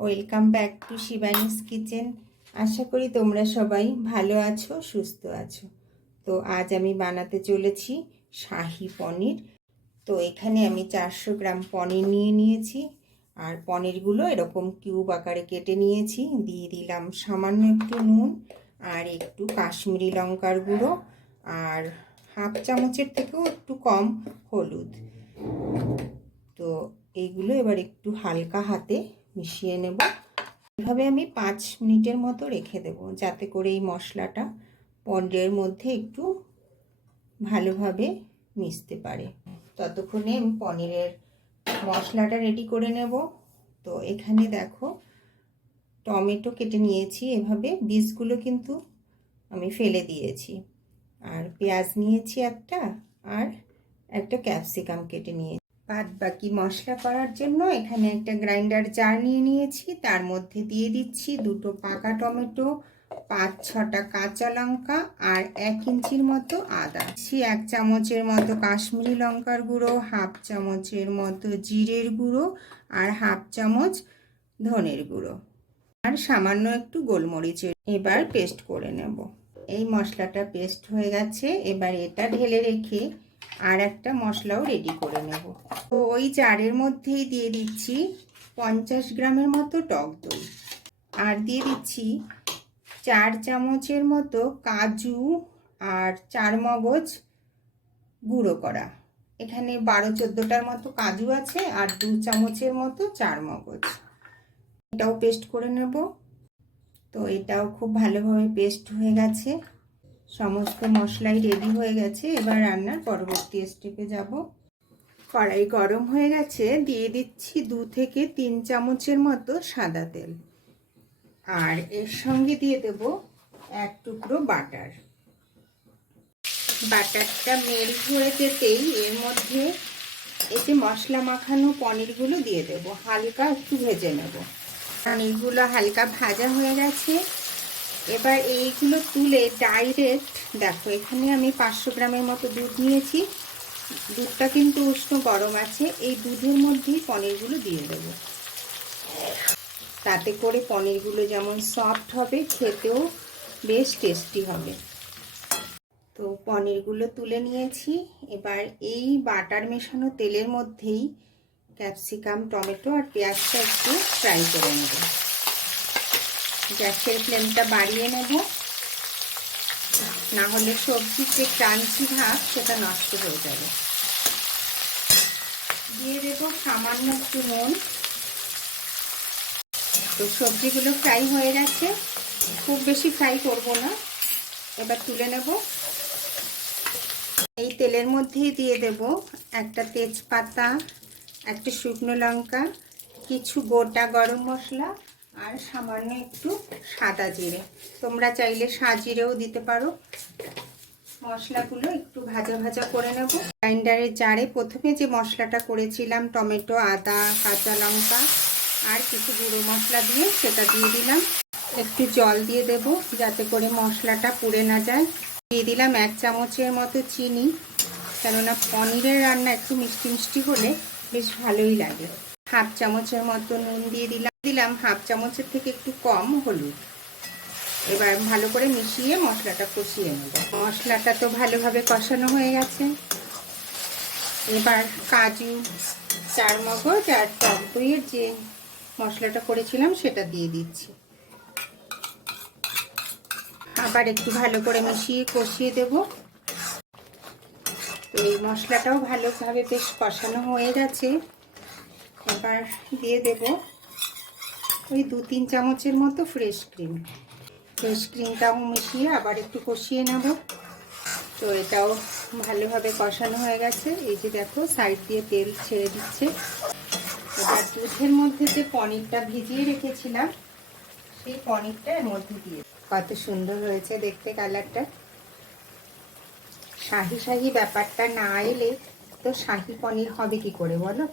Welcome back to Shivani's kitchen. আশা করি তোমরা সবাই ভালো আছো, সুস্থ আছো। তো আজ আমি বানাতে চলেছি শাহি পনির। তো এখানে আমি 400 গ্রাম পনির নিয়ে নিয়েছি, আর পনিরগুলো এরকম কিউব আকারে কেটে নিয়েছি। দিয়ে দিলাম সামান্য একটু নুন আর একটু কাশ্মীরি লঙ্কার গুঁড়ো, আর হাফ চামচের থেকেও একটু কম হলুদ। তো এইগুলো এবার একটু হালকা হাতে মিশিয়ে নেব। এভাবে আমি 5 মিনিটের মতো রেখে দেব, যাতে করে এই মশলাটা পনিরের মধ্যে একটু ভালোভাবে মিশতে পারে। ততক্ষণে আমি পনিরের মশলাটা রেডি করে নেব। তো এখানে দেখো, টমেটো কেটে নিয়েছি, এভাবে বীজগুলো কিন্তু আমি ফেলে দিয়েছি। আর পেঁয়াজ নিয়েছি একটা, আর একটা ক্যাপসিকাম কেটে নিয়েছি। বাদ বাকি মশলা করার জন্য এখানে একটা গ্রাইন্ডার জার নিয়ে নিয়েছি। তার মধ্যে দিয়ে দিচ্ছি 2টো পাকা টমেটো, 5-6টা কাঁচা লঙ্কা আর 1 ইঞ্চির মতো আদা। 1 চামচের মতো কাশ্মীরি লঙ্কার গুঁড়ো, হাফ চামচের মতো জিরের গুঁড়ো, আর হাফ চামচ ধনের গুঁড়ো, আর সামান্য একটু গোলমরিচের। এবার পেস্ট করে নেব। এই মশলাটা পেস্ট হয়ে গেছে। এবার এটা ঢেলে রেখে আর একটা মশলাও রেডি করে নেব। তো ওই জারের মধ্যেই দিয়ে দিচ্ছি 50 গ্রামের মতো টক দই, আর দিয়ে দিচ্ছি 4 চামচের মতো কাজু আর 4 মগজ গুঁড়ো করা। এখানে 12-14টার মতো কাজু আছে, আর 2 চামচের মতো 4 মগজ। এটাও পেস্ট করে নেব। তো এটাও খুব ভালোভাবে পেস্ট হয়ে গেছে। সমস্ত মশলাই রেডি হয়ে গেছে। এবার রান্নার পরবর্তী স্টেপে যাব। কড়াই গরম হয়ে গেছে, দিয়ে দিচ্ছি 2 থেকে 3 চামচের মতো সাদা তেল, আর এর সঙ্গে দিয়ে দেব 1 টুকরো বাটার। বাটারটা মেল্ট হয়ে যেতেই এর মধ্যে এই যে মশলা মাখানো পনিরগুলো দিয়ে দেব। হালকা একটু ভেজে নেব। পনিরগুলো হালকা ভাজা হয়ে গেছে। এবার এইগুলো তুলে ডাইরেক্ট, দেখো এখানে আমি 500 গ্রামের মতো দুধ নিয়েছি। দুধটা কিন্তু উষ্ণ গরম আছে। এই দুধের মধ্যেই পনিরগুলো দিয়ে দেব। তাতে করে পনিরগুলো যেমন সফট হবে, খেতেও বেশ টেস্টি হবে। তো পনিরগুলো তুলে নিয়েছি। এবার এই বাটার মেশানো তেলের মধ্যেই ক্যাপসিকাম, টমেটো আর পেঁয়াজটা একটু ফ্রাই করে নেব। গ্যাসের ফ্লেমটা বাড়িয়ে নেব, না হলে সবজির যে ক্রাঞ্চি ভাব সেটা নষ্ট হয়ে যাবে। দিয়ে দেবো সামান্য একটু নুন। তো সবজিগুলো ফ্রাই হয়ে গেছে, খুব বেশি ফ্রাই করব না। এবার তুলে নেব। এই তেলের মধ্যেই দিয়ে দেব একটা তেজপাতা, একটা শুকনো লঙ্কা, কিছু গোটা গরম মশলা, আর সামান্য একটু সাদা জিরে। তোমরা চাইলে সাজিরেও দিতে পারো। মশলাগুলো একটু ভাজা ভাজা করে নেব। গ্রাইন্ডারের জারে প্রথমে যে মশলাটা করেছিলাম, টমেটো, আদা, কাঁচা লঙ্কা আর কিছু গুঁড়ো মশলা দিয়ে, সেটা দিয়ে দিলাম। একটু জল দিয়ে দেব যাতে করে মশলাটা পুড়ে না যায়। দিয়ে দিলাম 1 চামচের মতো চিনি, কেননা পনিরের রান্না একটু মিষ্টি মিষ্টি হলে বেশ ভালোই লাগে। হাফ চামচের মতো নুন দিয়ে দিলাম হাফ চামচের থেকে একটু কম হলুদ। এবার ভালো করে মিশিয়ে মশলাটা কষিয়ে নেব। মশলাটা তো ভালোভাবে কষানো হয়ে গেছে। এবার কাজু, 4 মগজ আর টক দইয়ের যে মশলাটা করেছিলাম সেটা দিয়ে দিচ্ছি। আবার একটু ভালো করে মিশিয়ে কষিয়ে দেব। তো এই মশলাটাও ভালোভাবে বেশ কষানো হয়ে গেছে। এবার দিয়ে দেব ওই 2-3 চামচের মতো ফ্রেশ ক্রিম। ফ্রেশ ক্রিমটাও মিশিয়ে আবার একটু কষিয়ে নেব। তো এটাও ভালোভাবে কষানো হয়ে গেছে। এই যে দেখো, সাইড দিয়ে তেল ছেড়ে দিচ্ছে। এবার দুধের মধ্যে যে পনিরটা ভিজিয়ে রেখেছিলাম, সেই পনিরটা এর মধ্যে দিয়ে, কত সুন্দর হয়েছে দেখতে কালারটা। শাহি শাহি ব্যাপারটা না এলে তো শাহি পনির হবে কি করে বলো।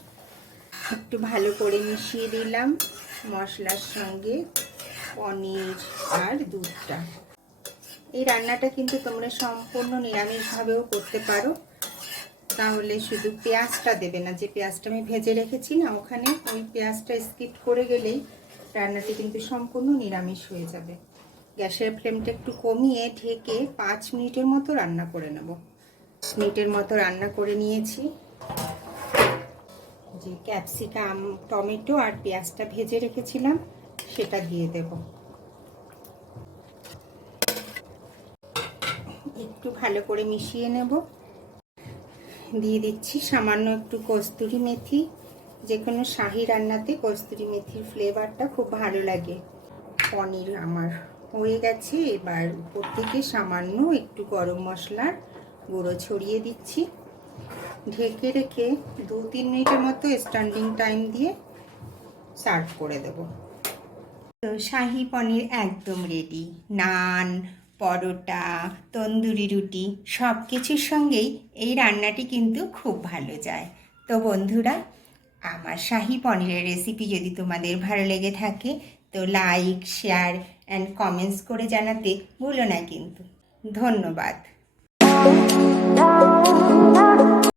একটু ভালো করে মিশিয়ে দিলাম মশলার সঙ্গে পনির আর দুধটা। এই রান্নাটা কিন্তু তোমরা সম্পূর্ণ নিরামিষভাবেও করতে পারো। তাহলে শুধু পেঁয়াজটা দেবে না, যে পেঁয়াজটা আমি ভেজে রেখেছি না, ওখানে ওই পেঁয়াজটা স্কিপ করে গেলেই রান্নাটি কিন্তু সম্পূর্ণ নিরামিষ হয়ে যাবে। গ্যাসের ফ্লেমটা একটু কমিয়ে ঢেকে 5 মিনিটের মতো রান্না করে নেব। 5 মিনিটের মতো রান্না করে নিয়েছি। যে ক্যাপসিকাম, টমেটো আর পেঁয়াজটা ভেজে রেখেছিলাম সেটা দিয়ে দেব। একটু ভালো করে মিশিয়ে নেব। দিয়ে দিচ্ছি সামান্য একটু কস্তুরি মেথি। যে কোনো শাহি রান্নাতে কস্তুরি মেথির ফ্লেভারটা খুব ভালো লাগে। পনির আমার হয়ে গেছে। এবার উপর থেকে সামান্য একটু গরম মশলার গুঁড়ো ছড়িয়ে দিচ্ছি। ঢেকে রেখে 2-3 মিনিটের মতো স্ট্যান্ডিং টাইম দিয়ে সার্ভ করে দেব। তো শাহি পনির একদম রেডি। নান, পরোটা, তন্দুরি রুটি সব কিছুর সঙ্গেই এই রান্নাটি কিন্তু খুব ভালো যায়। তো বন্ধুরা, আমার শাহি পনিরের রেসিপি যদি তোমাদের ভালো লেগে থাকে তো লাইক, শেয়ার অ্যান্ড কমেন্টস করে জানাতে ভুলো না কিন্তু। ধন্যবাদ।